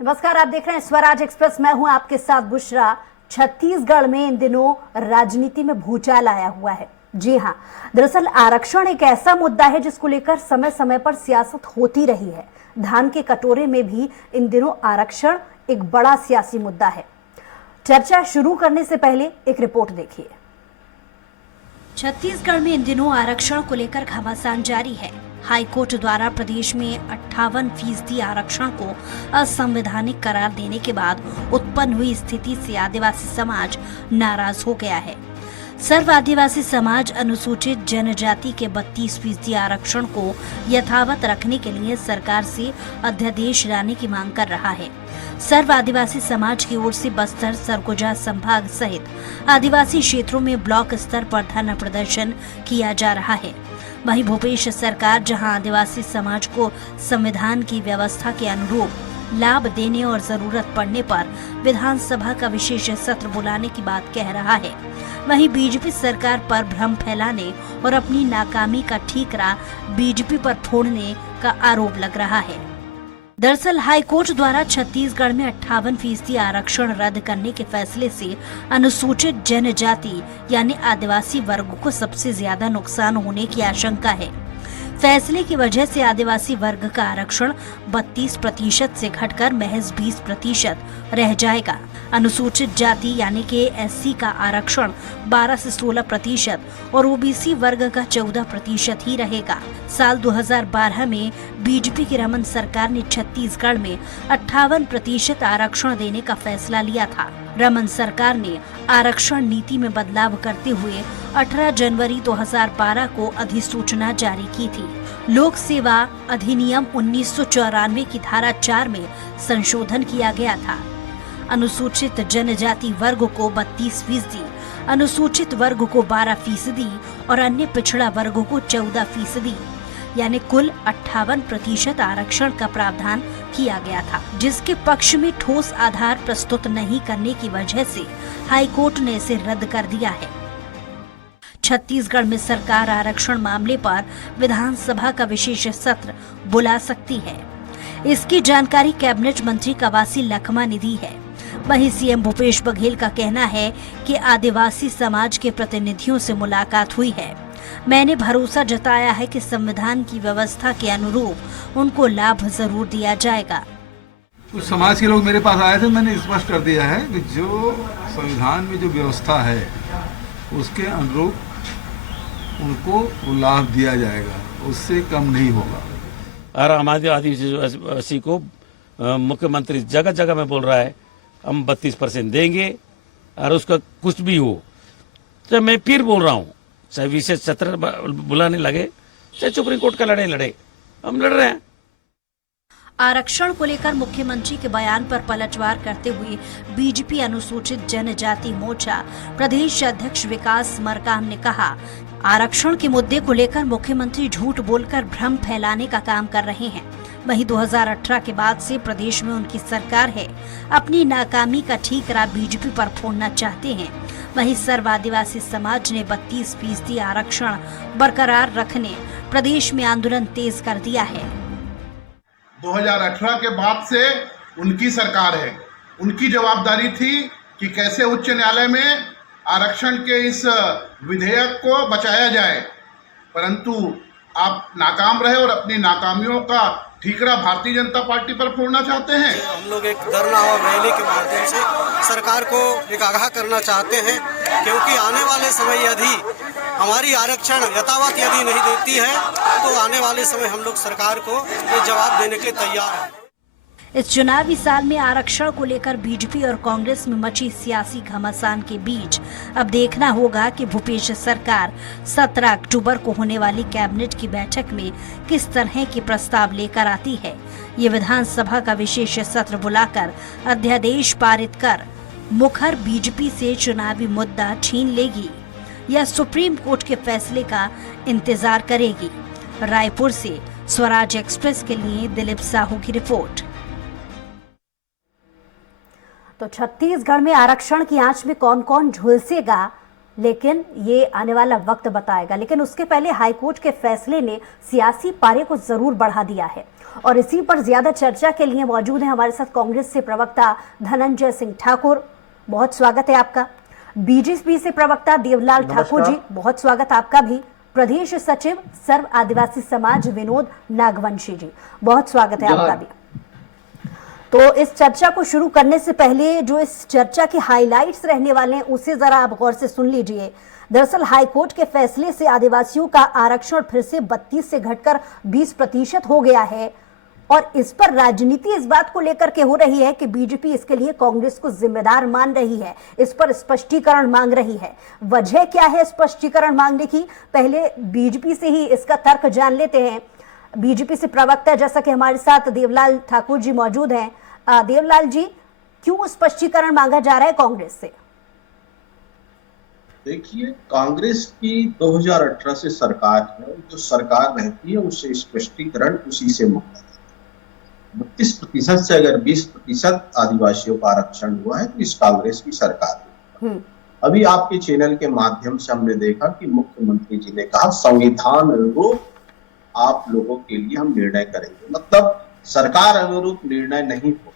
नमस्कार, आप देख रहे हैं स्वराज एक्सप्रेस। मैं हूं आपके साथ बुशरा। छत्तीसगढ़ में इन दिनों राजनीति में भूचाल आया हुआ है। जी हां, दरअसल आरक्षण एक ऐसा मुद्दा है जिसको लेकर समय समय पर सियासत होती रही है। धान के कटोरे में भी इन दिनों आरक्षण एक बड़ा सियासी मुद्दा है। चर्चा शुरू करने से पहले एक रिपोर्ट देखिए। छत्तीसगढ़ में इन दिनों आरक्षण को लेकर घमासान जारी है। हाईकोर्ट द्वारा प्रदेश में 58% आरक्षण को असंवैधानिक करार देने के बाद उत्पन्न हुई स्थिति से आदिवासी समाज नाराज हो गया है। सर्व आदिवासी समाज अनुसूचित जनजाति के 32% आरक्षण को यथावत रखने के लिए सरकार से अध्यादेश लाने की मांग कर रहा है। सर्व आदिवासी समाज की ओर से बस्तर, सरगुजा संभाग सहित आदिवासी क्षेत्रों में ब्लॉक स्तर पर धरना प्रदर्शन किया जा रहा है। वहीं भूपेश सरकार जहां आदिवासी समाज को संविधान की व्यवस्था के अनुरूप लाभ देने और जरूरत पड़ने पर विधानसभा का विशेष सत्र बुलाने की बात कह रहा है, वहीं बीजेपी सरकार पर भ्रम फैलाने और अपनी नाकामी का ठीकरा बीजेपी पर फोड़ने का आरोप लग रहा है। दरअसल हाईकोर्ट द्वारा छत्तीसगढ़ में 58% आरक्षण रद्द करने के फैसले से अनुसूचित जनजाति यानी आदिवासी वर्ग को सबसे ज्यादा नुकसान होने की आशंका है। फैसले की वजह से आदिवासी वर्ग का आरक्षण 32% से घटकर महज 20% रह जाएगा। अनुसूचित जाति यानी कि एससी का आरक्षण 12 से 16% और ओबीसी वर्ग का 14% ही रहेगा। साल 2012 में बीजेपी की रमन सरकार ने छत्तीसगढ़ में 58% आरक्षण देने का फैसला लिया था। रमन सरकार ने आरक्षण नीति में बदलाव करते हुए 18 जनवरी 2012 को अधिसूचना जारी की थी। लोक सेवा अधिनियम 1994 की धारा 4 में संशोधन किया गया था। अनुसूचित जनजाति वर्ग को 32%, अनुसूचित वर्ग को 12% और अन्य पिछड़ा वर्ग को 14%, यानी कुल 58% आरक्षण का प्रावधान किया गया था, जिसके पक्ष में ठोस आधार प्रस्तुत नहीं करने की वजह से हाईकोर्ट ने इसे रद्द कर दिया है। छत्तीसगढ़ में सरकार आरक्षण मामले पर विधानसभा का विशेष सत्र बुला सकती है। इसकी जानकारी कैबिनेट मंत्री कवासी लखमा ने दी है। वहीं सीएम भूपेश बघेल का कहना है कि आदिवासी समाज के प्रतिनिधियों से मुलाकात हुई है। मैंने भरोसा जताया है कि संविधान की व्यवस्था के अनुरूप उनको लाभ जरूर दिया जाएगा। कुछ समाज के लोग मेरे पास आए थे, मैंने स्पष्ट कर दिया है कि जो संविधान में जो व्यवस्था है उसके अनुरूप उनको लाभ दिया जाएगा, उससे कम नहीं होगा। और हमारे आदिवासी को मुख्यमंत्री जगह जगह में बोल रहा है हम 32% देंगे और उसका कुछ भी हो। तो मैं फिर बोल रहा हूँ, चाहे विशेष सत्र बुलाने लगे, चाहे सुप्रीम कोर्ट का लड़े, हम लड़ रहे हैं। आरक्षण को लेकर मुख्यमंत्री के बयान पर पलटवार करते हुए बीजेपी अनुसूचित जनजाति मोर्चा प्रदेश अध्यक्ष विकास मरकाम ने कहा, आरक्षण के मुद्दे को लेकर मुख्यमंत्री झूठ बोलकर भ्रम फैलाने का काम कर रहे हैं। वहीं 2018 के बाद से प्रदेश में उनकी सरकार है, अपनी नाकामी का ठीकरा बीजेपी पर फोड़ना चाहते हैं। वहीं सर्व आदिवासी समाज ने 32% आरक्षण बरकरार रखने प्रदेश में आंदोलन तेज कर दिया है। 2018 के बाद से उनकी सरकार है, उनकी जवाबदारी थी कि कैसे उच्च न्यायालय में आरक्षण के इस विधेयक को बचाया जाए, परंतु आप नाकाम रहे और अपनी नाकामियों का ठीकरा भारतीय जनता पार्टी पर फोड़ना चाहते हैं। हम लोग एक धरना और रैली के माध्यम से सरकार को एक आगाह करना चाहते हैं, क्योंकि आने वाले समय यदि हमारी आरक्षण यथावत यदि नहीं देती है तो आने वाले समय हम लोग सरकार को ये जवाब देने के लिए तैयार हैं। इस चुनावी साल में आरक्षण को लेकर बीजेपी और कांग्रेस में मची सियासी घमासान के बीच अब देखना होगा कि भूपेश सरकार 17 अक्टूबर को होने वाली कैबिनेट की बैठक में किस तरह के प्रस्ताव लेकर आती है। ये विधानसभा का विशेष सत्र बुलाकर अध्यादेश पारित कर मुखर बीजेपी से चुनावी मुद्दा छीन लेगी या सुप्रीम कोर्ट के फैसले का इंतजार करेगी। रायपुर से स्वराज एक्सप्रेस के लिए दिलीप साहू की रिपोर्ट। तो छत्तीसगढ़ में आरक्षण की आंच में कौन कौन झुलसेगा, लेकिन ये आने वाला वक्त बताएगा। लेकिन उसके पहले हाईकोर्ट के फैसले ने सियासी पारे को जरूर बढ़ा दिया है और इसी पर ज्यादा चर्चा के लिए मौजूद है हमारे साथ कांग्रेस से प्रवक्ता धनंजय सिंह ठाकुर। बहुत स्वागत है आपका। बीजेपी से प्रवक्ता देवलाल ठाकुर जी, बहुत स्वागत आपका भी। प्रदेश सचिव सर्व आदिवासी समाज विनोद नागवंशी जी, बहुत स्वागत है आपका भी। तो इस चर्चा को शुरू करने से पहले जो इस चर्चा के हाइलाइट्स रहने वाले हैं उसे जरा आप गौर से सुन लीजिए। दरअसल हाईकोर्ट के फैसले से आदिवासियों का आरक्षण फिर से 32 से घटकर 20% हो गया है और इस पर राजनीति इस बात को लेकर के हो रही है कि बीजेपी इसके लिए कांग्रेस को जिम्मेदार मान रही है, इस पर स्पष्टीकरण मांग रही है। वजह क्या है स्पष्टीकरण मांगने की? पहले बीजेपी से ही इसका तर्क जान लेते हैं। बीजेपी से प्रवक्ता जैसा कि हमारे साथ देवलाल ठाकुर जी मौजूद हैं। देवलाल जी, क्यों स्पष्टीकरण मांगा जा रहा है कांग्रेस से? देखिए, कांग्रेस की 2018 से सरकार है, जो सरकार रहती है उससे स्पष्टीकरण उसी से मांगा जाता है। 32% से अगर 20% आदिवासियों का आरक्षण हुआ है तो इस कांग्रेस की सरकार है। अभी आपके चैनल के माध्यम से हमने देखा कि मुख्यमंत्री जी ने कहा संविधान अनुरूप आप लोगों के लिए हम निर्णय करेंगे। मतलब सरकार अनुरूप निर्णय नहीं हो,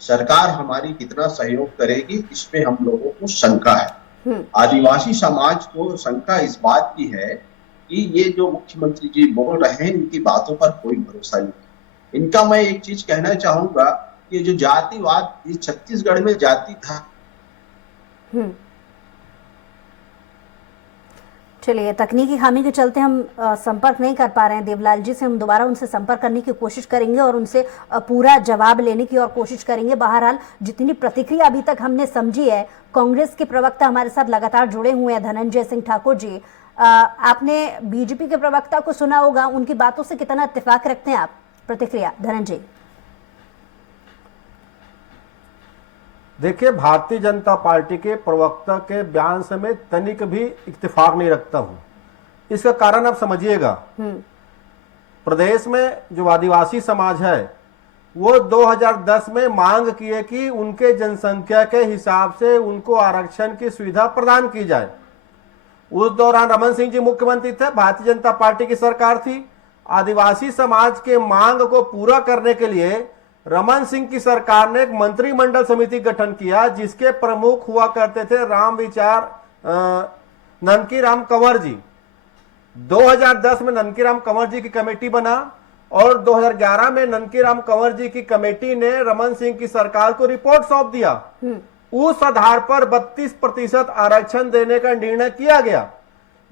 सरकार हमारी कितना सहयोग करेगी इसमें हम लोगों को शंका है। आदिवासी समाज को शंका इस बात की है कि ये जो मुख्यमंत्री जी बोल रहे हैं इनकी बातों पर कोई भरोसा नहीं। इनका मैं एक चीज कहना चाहूंगा कि जो जातिवाद छत्तीसगढ़ में जाति था। चलिए, तकनीकी खामी के चलते हम संपर्क नहीं कर पा रहे हैं देवलाल जी से। हम दोबारा उनसे संपर्क करने की कोशिश करेंगे और उनसे पूरा जवाब लेने की और कोशिश करेंगे। बहरहाल जितनी प्रतिक्रिया अभी तक हमने समझी है, कांग्रेस के प्रवक्ता हमारे साथ लगातार जुड़े हुए हैं धनंजय सिंह ठाकुर जी। आपने बीजेपी के प्रवक्ता को सुना होगा, उनकी बातों से कितना इत्तेफाक रखते हैं आप? प्रतिक्रिया धनंजय। देखिए, भारतीय जनता पार्टी के प्रवक्ता के बयान से मैं तनिक भी इत्तेफाक नहीं रखता हूं। इसका कारण आप समझिएगा। प्रदेश में जो आदिवासी समाज है वो 2010 में मांग किए कि उनके जनसंख्या के हिसाब से उनको आरक्षण की सुविधा प्रदान की जाए। उस दौरान रमन सिंह जी मुख्यमंत्री थे, भारतीय जनता पार्टी की सरकार थी। आदिवासी समाज के मांग को पूरा करने के लिए रमन सिंह की सरकार ने एक मंत्रिमंडल समिति गठन किया जिसके प्रमुख हुआ करते थे राम विचार ननकी राम कंवर जी। 2010 में ननकी राम कंवर जी की कमेटी बना और 2011 में ननकी राम कंवर जी की कमेटी ने रमन सिंह की सरकार को रिपोर्ट सौंप दिया। उस आधार पर 32% आरक्षण देने का निर्णय किया गया।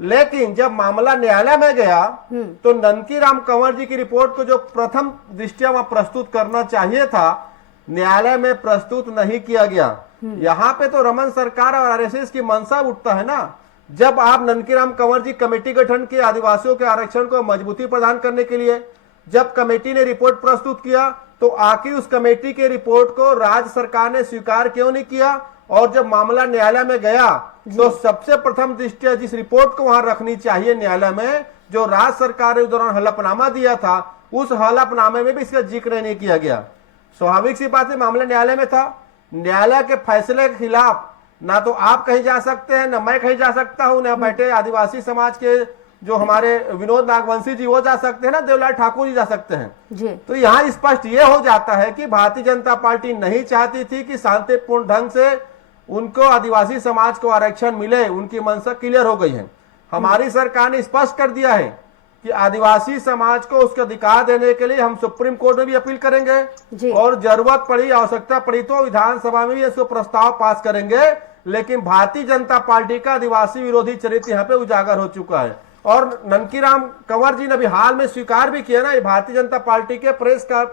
लेकिन जब मामला न्यायालय में गया तो ननकी राम कंवर जी की रिपोर्ट को जो प्रथम दृष्टया वहां प्रस्तुत करना चाहिए था, न्यायालय में प्रस्तुत नहीं किया गया। यहाँ पे तो रमन सरकार और आरएसएस की मंशा उठता है ना। जब आप ननकी राम कंवर जी कमेटी गठन की आदिवासियों के आरक्षण को मजबूती प्रदान करने के लिए, जब कमेटी ने रिपोर्ट प्रस्तुत किया तो आखिर उस कमेटी के रिपोर्ट को राज्य सरकार ने स्वीकार क्यों नहीं किया? और जब मामला न्यायालय में गया तो सबसे प्रथम दृष्टया जिस रिपोर्ट को वहां रखनी चाहिए न्यायालय में, जो राज्य सरकार ने उस दौरान हलफनामा दिया था, उस हलफनामे में भी इसका जिक्र नहीं किया गया। स्वाभाविक सी बात है, मामला न्यायालय में था। न्यायालय के फैसले के खिलाफ ना तो आप कहीं जा सकते हैं, ना मैं कहीं जा सकता हूं, ना बैठे आदिवासी समाज के जो हमारे विनोद नागवंशी जी वो जा सकते हैं, ना देवलाल ठाकुर जी जा सकते हैं जी। तो यहाँ स्पष्ट ये हो जाता है कि भारतीय जनता पार्टी नहीं चाहती थी कि शांतिपूर्ण ढंग से उनको आदिवासी समाज को आरक्षण मिले। उनकी मंशा क्लियर हो गई है। हमारी सरकार ने स्पष्ट कर दिया है कि आदिवासी समाज को उसके अधिकार देने के लिए हम सुप्रीम कोर्ट में भी अपील करेंगे और जरूरत पड़ी, आवश्यकता पड़ी तो विधानसभा में भी इसको प्रस्ताव पास करेंगे। लेकिन भारतीय जनता पार्टी का आदिवासी विरोधी चरित्र यहाँ पे उजागर हो चुका है। और ननकी राम कंवर जी ने भी हाल में स्वीकार भी किया ना, भारतीय जनता पार्टी के प्रेस का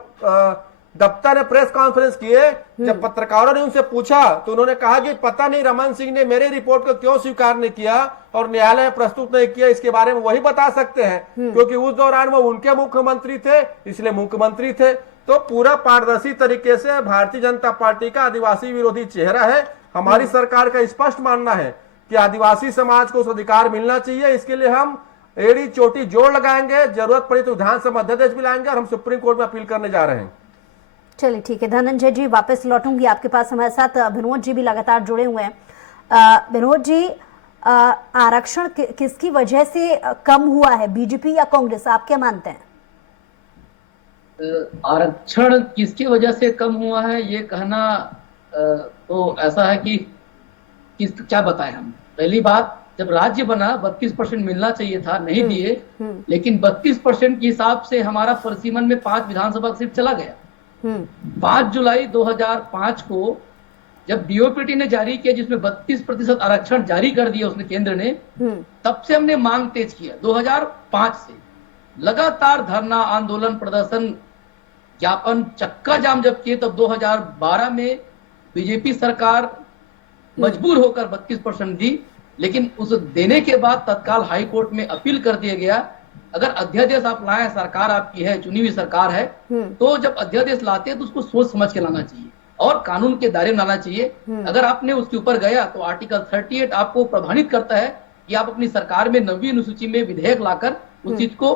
दफ्तर ने प्रेस कॉन्फ्रेंस किए। जब पत्रकारों ने उनसे पूछा तो उन्होंने कहा कि पता नहीं रमन सिंह ने मेरे रिपोर्ट को क्यों स्वीकार नहीं किया और न्यायालय में प्रस्तुत नहीं किया, इसके बारे में वही बता सकते हैं, क्योंकि उस दौरान वो उनके मुख्यमंत्री थे, इसलिए मुख्यमंत्री थे। तो पूरा पारदर्शी तरीके से भारतीय जनता पार्टी का आदिवासी विरोधी चेहरा है। हमारी सरकार का स्पष्ट मानना है कि आदिवासी समाज को उस अधिकार मिलना चाहिए। इसके लिए हम एड़ी चोटी जोड़ लगाएंगे, जरूरत पड़ी तो विधानसभा अध्यादेश भी लाएंगे और हम सुप्रीम कोर्ट में अपील करने जा रहे हैं। चलिए ठीक है धनंजय जी, वापस लौटूंगी आपके पास। हमारे साथ विनोद जी भी लगातार जुड़े हुए हैं। विनोद जी, आरक्षण किसकी वजह से कम हुआ है, बीजेपी या कांग्रेस, आप क्या मानते हैं? आरक्षण किसकी वजह से कम हुआ है ये कहना तो ऐसा है कि क्या बताएं हम। पहली बात, जब राज्य बना 32% मिलना चाहिए था, नहीं दिए, लेकिन 32% के हिसाब से हमारा परिसीमन में 5 विधानसभा सीट चला गया। 5 जुलाई 2005 को जब डीओपीटी ने जारी किया, जिसमें 32% आरक्षण जारी कर दिया उसने, केंद्र ने, तब से हमने मांग तेज किया। 2005 से लगातार धरना, आंदोलन, प्रदर्शन, ज्ञापन, चक्का जाम जब किए, तब 2012 में बीजेपी सरकार मजबूर होकर 32% दी। लेकिन उस देने के बाद तत्काल हाई कोर्ट में अपील कर दिया गया, अगर अध्यादेश आप लाए, सरकार आपकी है, चुनी हुई सरकार है, तो जब अध्यादेश लाते हैं तो उसको सोच समझ के लाना चाहिए और कानून के दायरे में लाना चाहिए। अगर आपने उसके ऊपर गया तो आर्टिकल 38 आपको प्रभावित करता है कि आप अपनी सरकार में 9वीं अनुसूची में विधेयक लाकर उस चीज को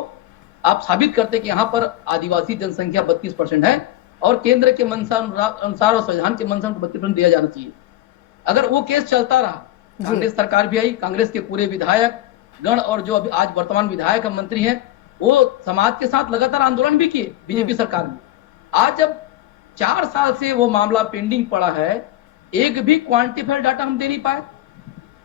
आप साबित करते कि यहाँ पर आदिवासी जनसंख्या 32% है और केंद्र के मंशा अनुसार और संविधान के मंशा को 32% दिया जाना चाहिए। अगर वो केस चलता रहा, कांग्रेस सरकार भी आई, कांग्रेस के पूरे विधायक गण और जो अभी आज वर्तमान विधायक मंत्री हैं, वो समाज के साथ लगातार आंदोलन भी किए बीजेपी सरकार में। आज जब 4 साल से वो मामला पेंडिंग पड़ा है, एक भी क्वांटिफाइड डाटा हम दे नहीं पाए।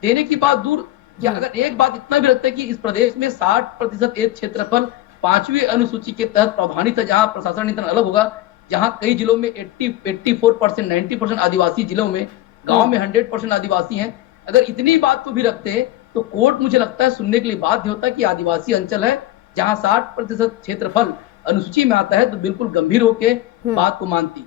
देने की बात दूर, क्या अगर एक बात इतना भी रखते हैं कि इस प्रदेश में 60% एक क्षेत्रफल 5वीं अनुसूची के तहत प्रभावित है, जहां प्रशासन नियंत्रण अलग होगा, जहां कई जिलों में 84%, 90% आदिवासी जिलों में, गांव में 100% आदिवासी हैं। अगर इतनी बात को भी रखते हैं तो कोर्ट मुझे लगता है सुनने के लिए बाध्य होता है कि आदिवासी अंचल है जहां 60% क्षेत्रफल अनुसूची में आता है, तो बिल्कुल गंभीर होकर बात को मानती।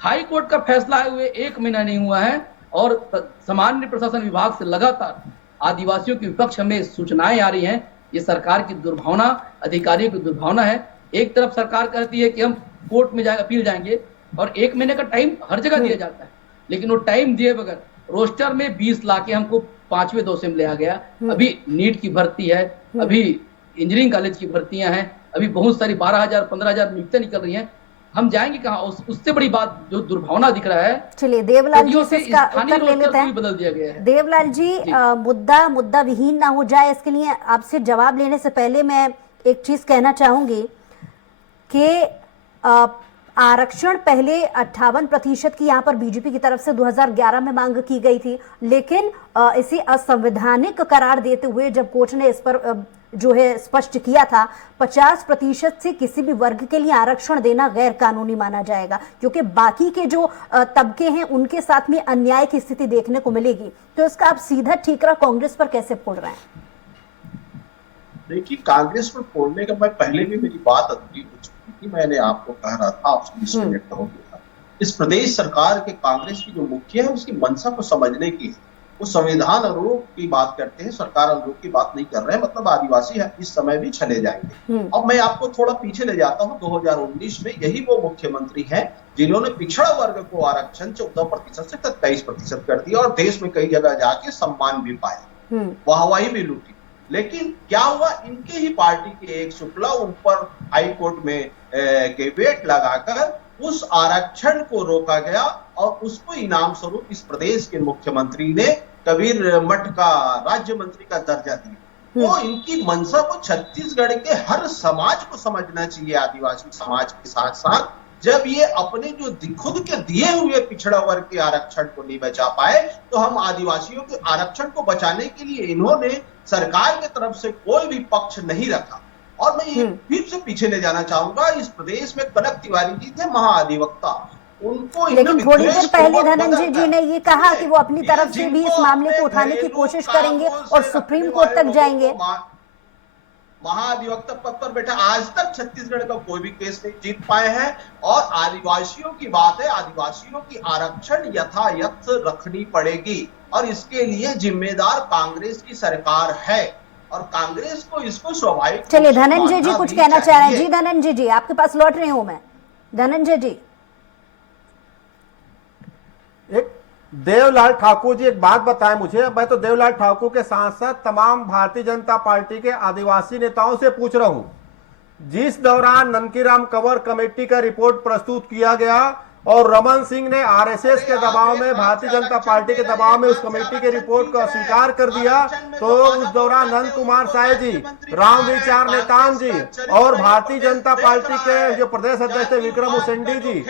हाई कोर्ट का फैसला आए हुए 1 महीना नहीं हुआ है और सामान्य प्रशासन विभाग से लगातार आदिवासियों के विपक्ष हमें सूचनाएं आ रही हैं। ये सरकार की दुर्भावना, अधिकारियों की दुर्भावना है। एक तरफ सरकार कहती है कि हम कोर्ट में अपील जाएंगे और 1 महीने का टाइम हर जगह दिया जाता है, लेकिन वो टाइम दिए बगैर रोस्टर में 20 लाके हमको 5वें 2 से लिया गया। अभी नीट की भर्ती है, अभी इंजीनियरिंग कॉलेज की भर्तियां हैं, अभी बहुत सारी 12,000 15,000 नियुक्तियां निकल रही हैं। हम जाएंगे कहाँ? उससे बड़ी बात जो दुर्भावना दिख रहा है। चलिए देवलाल जी से इसका उत्तर ले लेते हैं। बदल दिया गया है। देवलाल जी, मुद्दा विहीन ना हो जाए, इसके लिए आपसे जवाब लेने से पहले मैं एक चीज कहना चाहूंगी कि आरक्षण पहले 58% की यहाँ पर बीजेपी की तरफ से 2011 में मांग की गई थी, लेकिन इसे असंवैधानिक करार देते हुए जब कोर्ट ने इस पर जो है स्पष्ट किया था 50% से किसी भी वर्ग के लिए आरक्षण देना गैर कानूनी माना जाएगा, क्योंकि बाकी के जो तबके हैं उनके साथ में अन्याय की स्थिति देखने को मिलेगी। तो इसका आप सीधा ठीकरा कांग्रेस पर कैसे फोड़ रहे हैं? देखिए, कांग्रेस पर फोड़ने का मैं पहले भी मेरी बात अधूरी हो चुकी थी। मैंने आपको कह रहा था, आपसे डिस्कनेक्ट हो गया। इस प्रदेश सरकार के कांग्रेस की जो मुखिया है उसकी मंशा को समझने की है। वो संविधान अनुरूप की बात करते हैं, सरकार अनुरूप की बात नहीं कर रहे हैं। मतलब आदिवासी है इस समय भी चले जाएंगे। अब मैं आपको थोड़ा पीछे ले जाता हूँ। 2019 में यही वो मुख्यमंत्री हैं जिन्होंने पिछड़ा वर्ग को आरक्षण 14% से 23% कर दिया और देश में कई जगह जाके सम्मान भी पाया, वाहवाही भी लूटी। लेकिन क्या हुआ? इनके ही पार्टी के एक शुक्ला उन पर हाई कोर्ट में के वेट लगाकर उस आरक्षण को रोका गया और उसको इनाम स्वरूप इस प्रदेश के मुख्यमंत्री ने कबीर मठ का राज्य मंत्री का दर्जा दिया। तो इनकी मंशा को छत्तीसगढ़ के हर समाज को समझना चाहिए, आदिवासी समाज के साथ साथ। जब ये अपने जो खुद के दिए हुए पिछड़ा वर्ग के आरक्षण को नहीं बचा पाए, तो हम आदिवासियों के आरक्षण को बचाने के लिए इन्होंने सरकार की तरफ से कोई भी पक्ष नहीं रखा। और मैं ये फिर से पीछे ले जाना चाहूंगा, इस प्रदेश में कनक तिवारी जी थे महाधिवक्ता, उनको लेकिन थोड़ी देर पहले धनंजय जी ने ये कहा कि वो अपनी तरफ से भी इस मामले को उठाने की कोशिश करेंगे और सुप्रीम कोर्ट तक जाएंगे। महाधिवक्ता पद पर बैठा, आज तक छत्तीसगढ़ का कोई भी केस नहीं जीत पाए हैं। और आदिवासियों की बात है, आदिवासियों की आरक्षण यथायथ रखनी पड़ेगी और इसके लिए जिम्मेदार कांग्रेस की सरकार है और कांग्रेस को इसको स्वाभाविक। चलिए धनंजय जी कुछ कहना चाह रहे हैं। जी धनंजय जी, आपके पास लौट रही हूं मैं। धनंजय जी, एक देवलाल ठाकुर जी एक बात बताएं मुझे। मैं तो देवलाल ठाकुर के साथ साथ तमाम भारतीय जनता पार्टी के आदिवासी नेताओं से पूछ रहा हूं, जिस दौरान ननकीराम कंवर कमेटी का रिपोर्ट प्रस्तुत किया गया और रमन सिंह ने आरएसएस के दबाव में, भारतीय जनता पार्टी के दबाव में उस कमेटी के रिपोर्ट को अस्वीकार कर दिया, तो उस दौरान नंद कुमार साय जी, रामविचार नेतान जी और भारतीय जनता पार्टी के जो प्रदेश अध्यक्ष थे विक्रम उसेंडी जी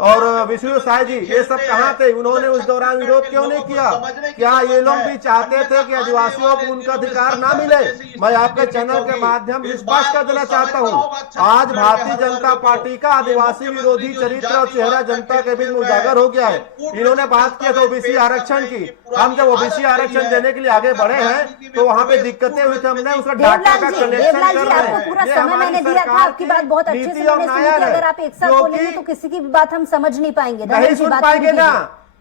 और विष्णु साय जी, ये सब कहाँ थे? उन्होंने उस दौरान विरोध क्यों नहीं किया? क्या ये लोग भी चाहते थे कि आदिवासियों को उनका अधिकार ना मिले? मैं आपके चैनल के माध्यम से स्पष्ट कर देना चाहता हूँ, आज भारतीय जनता पार्टी का आदिवासी विरोधी चरित्र और चेहरा जनता के बीच उजागर हो गया है। इन्होंने बात की तो ओबीसी आरक्षण की, हम जब ओबीसी आरक्षण देने के लिए आगे बढ़े हैं तो वहाँ पे दिक्कतें हुई थी, हमने उसका डाटा का कलेक्शन कर रहे हैं। पूरा समय मैंने दिया था, आपकी बात बहुत अच्छे से मैंने सुनी थी। अगर आप एक साथ बोलेंगे तो किसी की भी बात हम समझ नहीं पाएंगे, नहीं सुन पाएंगे ना,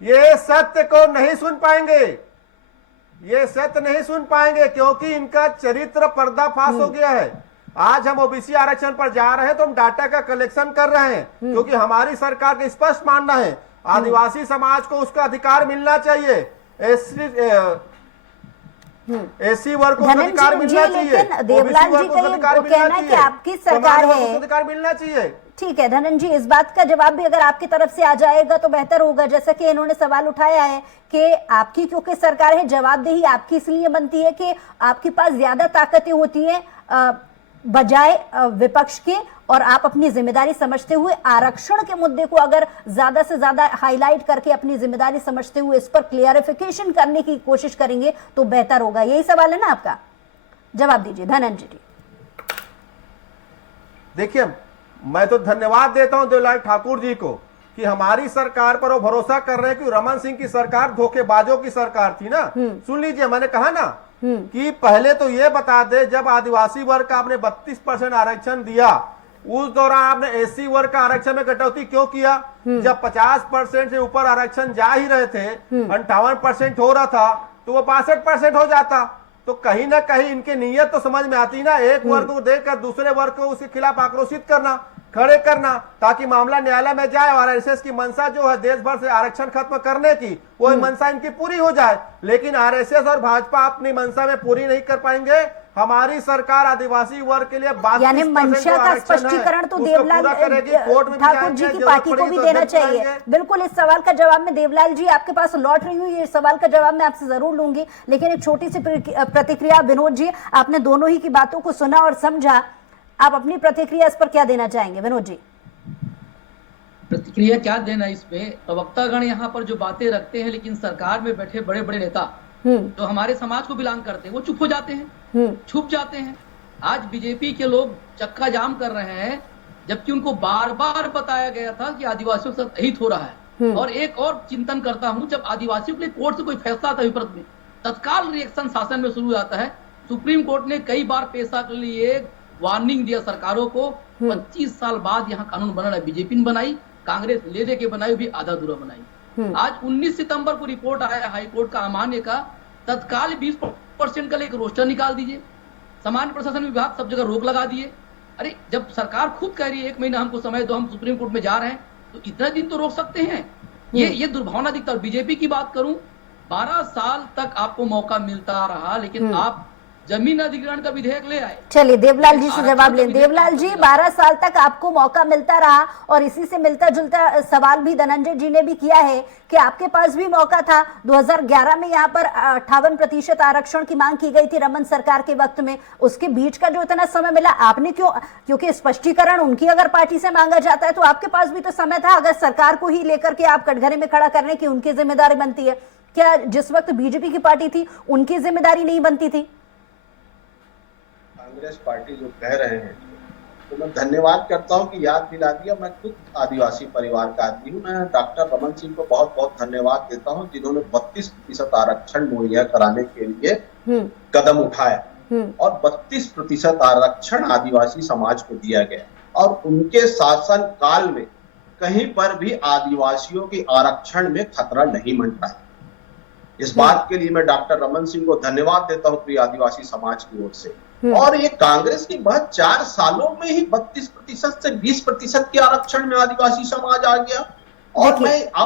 ये सत्य को नहीं सुन पाएंगे, ये सत्य नहीं सुन पाएंगे क्योंकि इनका चरित्र पर्दाफाश हो गया है। आज हम ओबीसी आरक्षण पर जा रहे हैं तो हम डाटा का कलेक्शन कर रहे हैं क्योंकि हमारी सरकार का स्पष्ट मानना है आदिवासी समाज को उसका अधिकार मिलना चाहिए, एससी वर्ग को अधिकार मिलना चाहिए, देवलाल जी का ये कहना है कि आपकी सरकार है, अधिकार मिलना चाहिए। ठीक है धनन जी, इस बात का जवाब भी अगर आपकी तरफ से आ जाएगा तो बेहतर होगा। जैसा कि इन्होंने सवाल उठाया है कि आपकी क्योंकि सरकार है, जवाबदेही आपकी इसलिए बनती है कि आपके पास ज्यादा ताकतें होती हैं बजाय विपक्ष के, और आप अपनी जिम्मेदारी समझते हुए आरक्षण के मुद्दे को अगर ज्यादा से ज्यादा हाईलाइट करके अपनी जिम्मेदारी समझते हुए इस पर क्लियरिफिकेशन करने की कोशिश करेंगे तो बेहतर होगा। यही सवाल है ना आपका? जवाब दीजिए धनंजय जी। देखिए, मैं तो धन्यवाद देता हूं देवलाल ठाकुर जी को कि हमारी सरकार पर वो भरोसा कर रहे हैं कि रमन सिंह की सरकार धोखेबाजों की सरकार थी ना। सुन लीजिए, मैंने कहा ना कि पहले तो ये बता दे, जब आदिवासी वर्ग का आपने 32% आरक्षण दिया उस दौरान आपने एससी वर्ग का आरक्षण में कटौती क्यों किया? जब 50% से ऊपर आरक्षण जा ही रहे थे, 58% हो रहा था तो वो 62% हो जाता। तो कहीं ना कहीं इनकी नीयत तो समझ में आती ना, एक वर्ग को देखकर दूसरे वर्ग को उसके खिलाफ आक्रोशित करना, खड़े करना ताकि मामला न्यायालय में जाए और आरएसएस की मंशा जो है देश भर से आरक्षण खत्म करने की, वो मंशा इनकी पूरी हो जाए। लेकिन आरएसएस और भाजपा अपनी मंशा में पूरी नहीं कर पाएंगे। हमारी सरकार आदिवासी वर्ग के लिए यानी मंशा का स्पष्टीकरण तो देवलाल ठाकुर जी की पार्टी को भी देना चाहिए। बिल्कुल, इस सवाल का जवाब में देवलाल जी आपके पास लौट रही हूँ, ये सवाल का जवाब मैं आपसे जरूर लूंगी, लेकिन एक छोटी सी प्रतिक्रिया। विनोद जी, आपने दोनों ही की बातों को सुना और समझा, आप अपनी प्रतिक्रिया इस पर क्या देना चाहेंगे? विनोद जी। प्रतिक्रिया क्या देना, इसमें प्रवक्तागण यहाँ पर जो बातें रखते हैं लेकिन सरकार में बैठे बड़े बड़े नेता जो हमारे समाज को बिलोंग करते हैं वो चुप हो जाते हैं, छुप जाते हैं। आज बीजेपी के लोग चक्का जाम कर रहे हैं जबकि उनको बार बार बताया गया था कि आदिवासियों के साथ अहित हो रहा है। और एक और चिंतन करता हूं, जब आदिवासियों के लिए कोर्ट से कोई फैसला आता है विपरीत में, तत्काल रिएक्शन शासन में शुरू हो जाता है। सुप्रीम कोर्ट ने कई बार पेशा के लिए वार्निंग दिया सरकारों को। 25 साल बाद यहाँ कानून बना है, बीजेपी ने बनाई, कांग्रेस ले दे के बनाई, भी आधा अधूरा बनाई। आज 19 सितंबर को रिपोर्ट आया हाई कोर्ट का अमान्य का, तत्काल 20% का एक रोस्टर निकाल दीजिए, सामान्य प्रशासन विभाग सब जगह रोक लगा दिए। अरे जब सरकार खुद कह रही है 1 महीना हमको समय दो, हम सुप्रीम कोर्ट में जा रहे हैं, तो इतना दिन तो रोक सकते हैं। ये दुर्भावना दिखता है। बीजेपी की बात करूं, 12 साल तक आपको मौका मिलता रहा लेकिन आप जमीन अधिग्रहण का विधेयक ले आए। चलिए देवलाल जी से जवाब लें। देवलाल जी, 12 साल तक आपको मौका मिलता रहा और इसी से मिलता जुलता सवाल भी धनंजय जी ने भी किया है कि आपके पास भी मौका था। 2011 में यहाँ पर 58% आरक्षण की मांग की गई थी रमन सरकार के वक्त में, उसके बीच का जो इतना समय मिला आपने क्यों? क्योंकि स्पष्टीकरण उनकी अगर पार्टी से मांगा जाता है तो आपके पास भी तो समय था, अगर सरकार को ही लेकर के आप कटघरे में खड़ा करने की उनकी जिम्मेदारी बनती है। क्या जिस वक्त बीजेपी की पार्टी थी उनकी जिम्मेदारी नहीं बनती थी? कांग्रेस पार्टी जो कह रहे हैं तो मैं धन्यवाद करता हूं कि याद दिला दिया। मैं खुद आदिवासी परिवार का आदमी हूं। मैं डॉक्टर रमन सिंह को बहुत बहुत धन्यवाद देता हूं जिन्होंने 32% आरक्षण मुहैया कराने के लिए कदम उठाया और 32% आरक्षण आदिवासी समाज को दिया गया और उनके शासन काल में कहीं पर भी आदिवासियों के आरक्षण में खतरा नहीं मंडराया। इस बात के लिए मैं डॉक्टर रमन सिंह को धन्यवाद देता हूं प्रिय आदिवासी समाज की ओर से। और ये कांग्रेस की बहुत 4 सालों में ही 32% से 20% के आरक्षण में आदिवासी समाज आ गया। और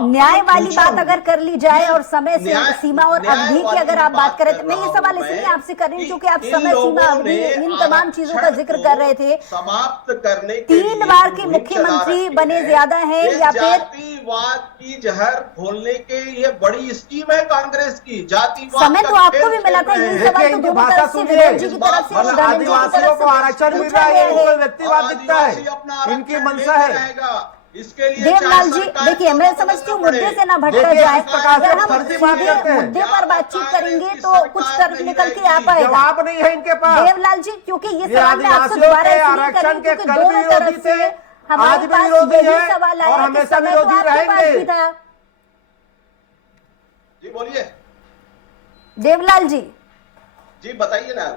न्याय वाली बात अगर कर ली जाए और समय सीमा और अवधि की अगर आप बात करें, तो मैं ये सवाल इसलिए आपसे कर रही हूँ क्योंकि आप समय सीमा अवधि इन तमाम चीजों का जिक्र कर रहे थे। समाप्त करने 3 बार के मुख्यमंत्री बने ज्यादा है या फिर जातिवाद की जहर घोलने के ये बड़ी स्कीम है कांग्रेस की। जातिवाद समय तो का आपको भी खेल मिला खेल था, रहे ये हैं। सवाल तो इनकी दोनों भाषा तरफ से, सुनिए। विनोद जी की तरफ से और मतलब धनंजय जी की आदिवासियों तरफ को से आरक्षण मिल पूछा रहा है, गया ये कोई है। व्यक्तिवाद और दिखता है, आदिवासी अपना आरक्षण इनकी मंशा लेके है। रहेगा। इसके लिए देवलाल जी सरकार देखिए, को मैं बदलना समझती हूँ पड़े। मुद्दे से ना भटका देखिए, जाए। इस प्रकार से अगर हम फर्जी बात सीधे करते हैं। मुद्दे पर बातचीत करेंगे तो कुछ सरकार तर्क नहीं निकल के आ रहेगी। पाएगा। जवाब नहीं है इनके पास। देवलाल जी, क्योंकि ये ये सवाल मैं आपसे आदिवासियों दोबारा के इसलिए आरक्षण करी के क्योंकि कल भी दोनों विरोधी तरफ थे, से आज हमारे भी पास विरोधी यही हैं सवाल और आया कि हमेशा समय तो विरोधी आपके पास रहेंगे। भी था। जी बोलिए। देवलाल जी, जी बताइए ना।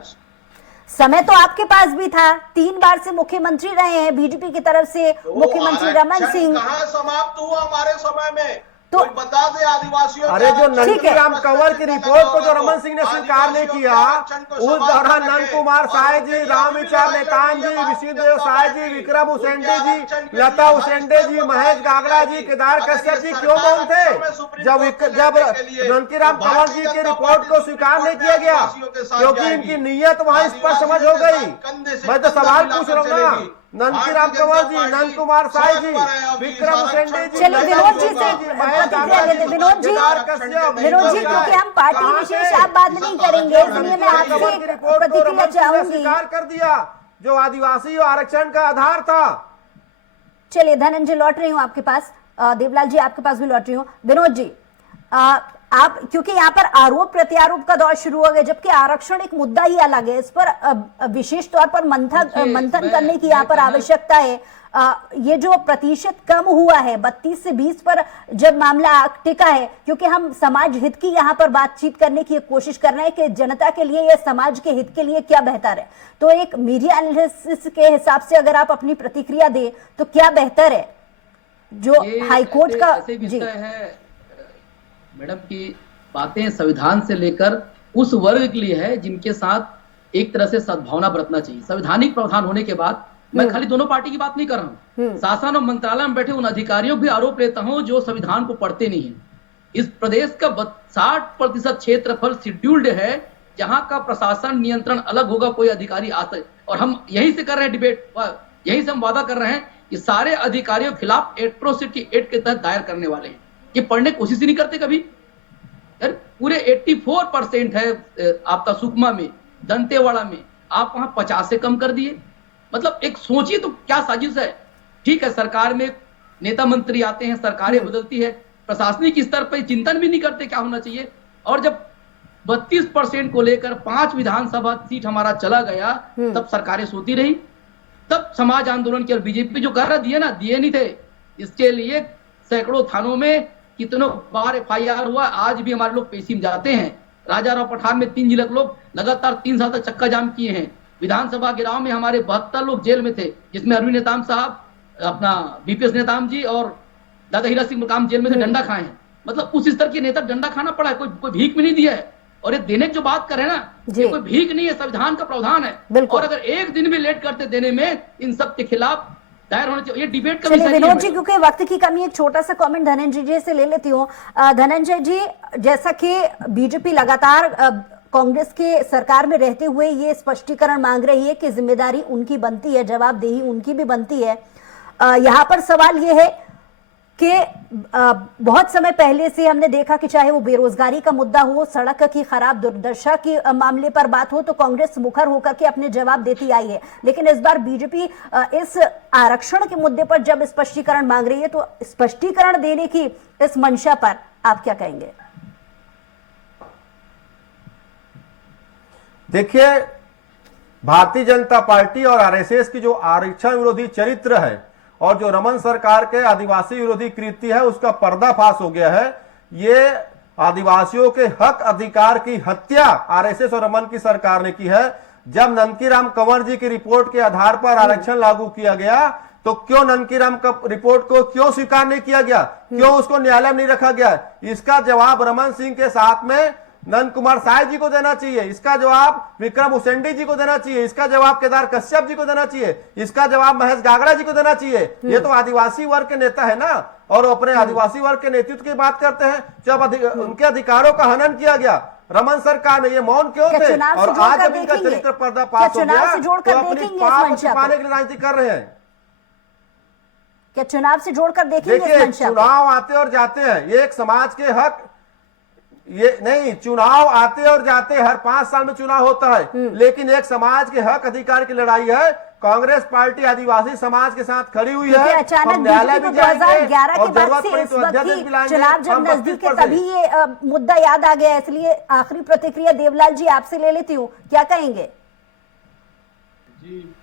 समय तो आपके पास भी था, 3 बार से मुख्यमंत्री रहे हैं बीजेपी की तरफ से, तो मुख्यमंत्री रमन आरक्षण सिंह। कहाँ समाप्त हुआ हमारे समय में? तो- कोई बता दे आदिवासियों के अरे जो आरक्षण ठीक है। नंदीराम कंवर की रिपोर्ट को जो रमन सिंह ने स्वीकार नहीं आदिवासियों के किया, आरक्षण को उस सवाल दौरान में नंद रखे। कुमार साय और जी, उनके रामविचार अभी भी नेतान जी, भारतीय विष्णुदेव जनता साय जी, पार्टी विक्रम उनके उसेंडे आरक्षण जी, के लता लिए उसेंडे हर जी, स्तर पर महेश बात गागड़ा की जी, जाएगी। केदार अगर कश्यप ये जी क्यों सरकार मौन थे? अक्सर में सुप्रीम जब कोर्ट को जब लड़ने के लिए नंदीराम तो कंवर भारतीय जी की जनता रिपोर्ट पार्टी को सुप्रीम स्वीकार कोर्ट नहीं में किया गया, आदिवासियों के साथ क्योंकि जाएगी। इनकी नीयत वहां स्पष्ट समझ हो आदिवासियों गई। के साथ कंधे से मैं तो कंधा सवाल मिलाकर पूछ रहा हूँ ना, चलेगी। नंदीराम भारतीय कंवर जनता जी, पार्टी नंद कुमार साय सड़क जी, पर है अभी विक्रम इस उसेंडे आरक्षण जी, को चलिए लता विनोद जी उसेंडे से जी, महेश प्रतिक्रिया गागड़ा लेते जी, विनोद जी। केदार कश्यप, विनोद जी, विक्रम क्योंकि साय, हम पार्टी कहाँ विशेष से? आप बात नहीं करेंगे, इसलिए मैं आपसे कंवर की रिपोर्ट को प्रतिक्रिया रमन सिंह ने चाहूंगी। स्वीकार कर दिया, जो आदिवासी आरक्षण का आधार था। चलिए धनंजय, लौट रही हूँ आपके पास। देवलाल जी आपके पास भी लौट रही हूँ। विनोद जी, आप, क्योंकि यहाँ पर आरोप प्रत्यारोप का दौर शुरू हो गया, जबकि आरक्षण एक मुद्दा ही अलग है, इस पर विशेष तौर पर मंथन करने की यहाँ पर आवश्यकता है। ये जो प्रतिशत कम हुआ है 32 से 20 पर जब मामला टिका है, क्योंकि हम समाज हित की यहाँ पर बातचीत करने की कोशिश कर रहे हैं कि जनता के लिए या समाज के हित के लिए क्या बेहतर है, तो एक मीडिया एनालिसिस के हिसाब से अगर आप अपनी प्रतिक्रिया दें तो क्या बेहतर है? जो हाईकोर्ट का ऐसे विषय है मैडम की बातें संविधान से लेकर उस वर्ग के लिए है जिनके साथ एक तरह से सद्भावना बरतना चाहिए। संवैधानिक प्रावधान होने के बाद मैं खाली दोनों पार्टी की बात नहीं कर रहा हूँ, शासन और मंत्रालय में बैठे उन अधिकारियों भी आरोप लेता हूं जो संविधान को पढ़ते नहीं है। इस प्रदेश का 60% क्षेत्रफल शेड्यूल्ड है, जहां का प्रशासन नियंत्रण अलग होगा, कोई अधिकारी आता है। और हम यही से कर रहे हैं डिबेट, यही से हम वादा कर रहे हैं कि सारे अधिकारियों के खिलाफ एट्रोसिटी एक्ट के तहत दायर करने वाले हैं। ये पढ़ने की कोशिश ही नहीं करते कभी। यार पूरे 84% है आपका सुकमा में, दंतेवाड़ा में, आप वहां 50 से कम कर दिए। मतलब एक सोचिए तो क्या साजिश है। ठीक है, सरकार में नेता मंत्री आते हैं, सरकारें बदलती है, प्रशासनिक स्तर पर चिंतन भी नहीं करते क्या होना चाहिए। और जब 32% को लेकर 5 विधानसभा सीट हमारा चला गया, तब सरकारें सोती रही, तब समाज आंदोलन के, और बीजेपी जो कर रहा दिए नहीं थे। इसके लिए सैकड़ों थानों में कितनों बार FIR हुआ, आज भी हमारे लोग पेशी में जाते हैं। राजाराव पठार में 3 जिला के लोग लगातार 3 साल तक चक्का जाम किए हैं। विधानसभा गिराव में हमारे 72 लोग जेल में थे, जिसमें अरविंद नेताम साहब, अपना BPS नेताम जी और दादा हीरा सिंह मुकाम जेल में से डंडा खाए हैं। मतलब उस स्तर के नेता डंडा खाना पड़ा है, कोई भीख में नहीं दिया है। और ये देने की जो बात कर रहे हैं ना, ये कोई भीख नहीं है, संविधान का प्रावधान है। और अगर एक दिन भी लेट करते देने में, इन सब के खिलाफ दायर होना चाहिए। ये डिबेट का विषय नहीं है। विनोद जी, क्योंकि वक्त की कमी, एक छोटा सा कमेंट धनंजय जी से ले लेती हूँ। धनंजय जी, जैसा कि बीजेपी लगातार कांग्रेस के सरकार में रहते हुए ये स्पष्टीकरण मांग रही है कि जिम्मेदारी उनकी बनती है, जवाबदेही उनकी भी बनती है। यहाँ पर सवाल ये है कि बहुत समय पहले से हमने देखा कि चाहे वो बेरोजगारी का मुद्दा हो, सड़क की खराब दुर्दशा के मामले पर बात हो, तो कांग्रेस मुखर होकर के अपने जवाब देती आई है। लेकिन इस बार बीजेपी इस आरक्षण के मुद्दे पर जब स्पष्टीकरण मांग रही है, तो स्पष्टीकरण देने की इस मंशा पर आप क्या कहेंगे? देखिए, भारतीय जनता पार्टी और आरएसएस की जो आरक्षण विरोधी चरित्र है और जो रमन सरकार के आदिवासी विरोधी कृत्य है, उसका पर्दाफाश हो गया है। ये आदिवासियों के हक अधिकार की हत्या आरएसएस और रमन की सरकार ने की है। जब नंदकीराम कंवर जी की रिपोर्ट के आधार पर आरक्षण लागू किया गया, तो क्यों नंदकीराम रिपोर्ट को क्यों स्वीकार नहीं किया गया, क्यों उसको न्यायालय में नहीं रखा गया? इसका जवाब रमन सिंह के साथ में नंद कुमार साय जी को देना चाहिए, इसका जवाब विक्रम उसेंडी जी को देना चाहिए, इसका जवाब केदार कश्यप जी को देना चाहिए, इसका जवाब महेश गागड़ा जी को देना चाहिए। ये तो आदिवासी वर्ग के नेता है ना, और अपने आदिवासी वर्ग के नेतृत्व की बात करते हैं। जब उनके अधिकारों का हनन किया गया रमन सरकार में, ये मौन क्यों थे? और आज जब इनका चरित्र पर्दाफाश हो गया, तो अपनी पाप छिपाने की राजनीति कर रहे हैं। क्या चुनाव से जोड़कर देखेंगे इस देखिए, मंशा को? चुनाव आते और जाते हैं, ये एक समाज के हक, ये नहीं, चुनाव आते और जाते, हर 5 साल में चुनाव होता है, लेकिन एक समाज के हक अधिकार की लड़ाई है। कांग्रेस पार्टी आदिवासी समाज के साथ खड़ी हुई है। अचानक हम न्यायालय बीजेपी भी को 2011 जाएंगे के और बाद जरूरत से पड़ी इस तो वक्त अध्यादेश ही भी लाएंगे। चुनाव जब हम नजदीक है 32% तभी ये मुद्दा याद आ गया, इसलिए आखिरी प्रतिक्रिया देवलाल जी आपसे ले लेती हूँ, क्या कहेंगे? जी,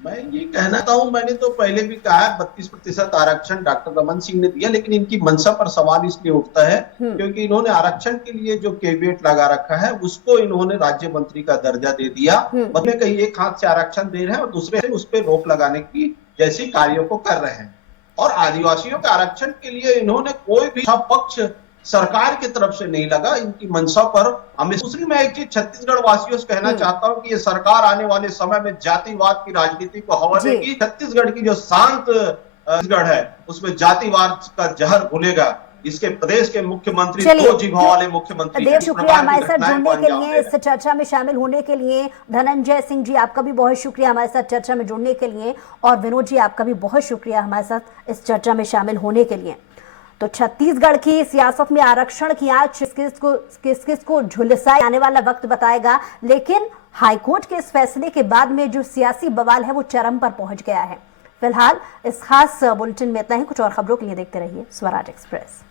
मैं ये कहना चाहता हूं, मैंने तो पहले भी कहा है 32% आरक्षण डॉक्टर रमन सिंह ने दिया, लेकिन इनकी मंशा पर सवाल इसलिए उठता है क्योंकि इन्होंने आरक्षण के लिए जो कैविएट लगा रखा है उसको इन्होंने राज्य मंत्री का दर्जा दे दिया। मतलब कहीं एक हाथ से आरक्षण दे रहे हैं और दूसरे से उस पर रोक लगाने की जैसी कार्यों को कर रहे हैं। और आदिवासियों के आरक्षण के लिए इन्होंने कोई भी पक्ष सरकार की तरफ से नहीं लगा। इनकी मंशा पर हमें दूसरी, मैं एक चीज छत्तीसगढ़ वासियों से कहना चाहता हूं कि ये सरकार आने वाले समय में जातिवाद की राजनीति को हवा देगी। छत्तीसगढ़ की जो शांत छत्तीसगढ़ है उसमें जातिवाद का जहर घुलेगा। इसके प्रदेश के मुख्यमंत्री 2 जिह्वा वाले मुख्यमंत्री देव, शुक्रिया हमारे साथ जुड़ने के लिए, इस चर्चा में शामिल होने के लिए। धनंजय सिंह जी, आपका भी बहुत शुक्रिया हमारे साथ चर्चा में जुड़ने के लिए, और विनोद जी, आपका भी बहुत शुक्रिया हमारे साथ इस चर्चा में शामिल होने के लिए। तो छत्तीसगढ़ की सियासत में आरक्षण की आंच किस किस को झुलसाए आने वाला वक्त बताएगा, लेकिन हाईकोर्ट के इस फैसले के बाद में जो सियासी बवाल है वो चरम पर पहुंच गया है। फिलहाल इस खास बुलेटिन में इतना ही। कुछ और खबरों के लिए देखते रहिए स्वराज एक्सप्रेस।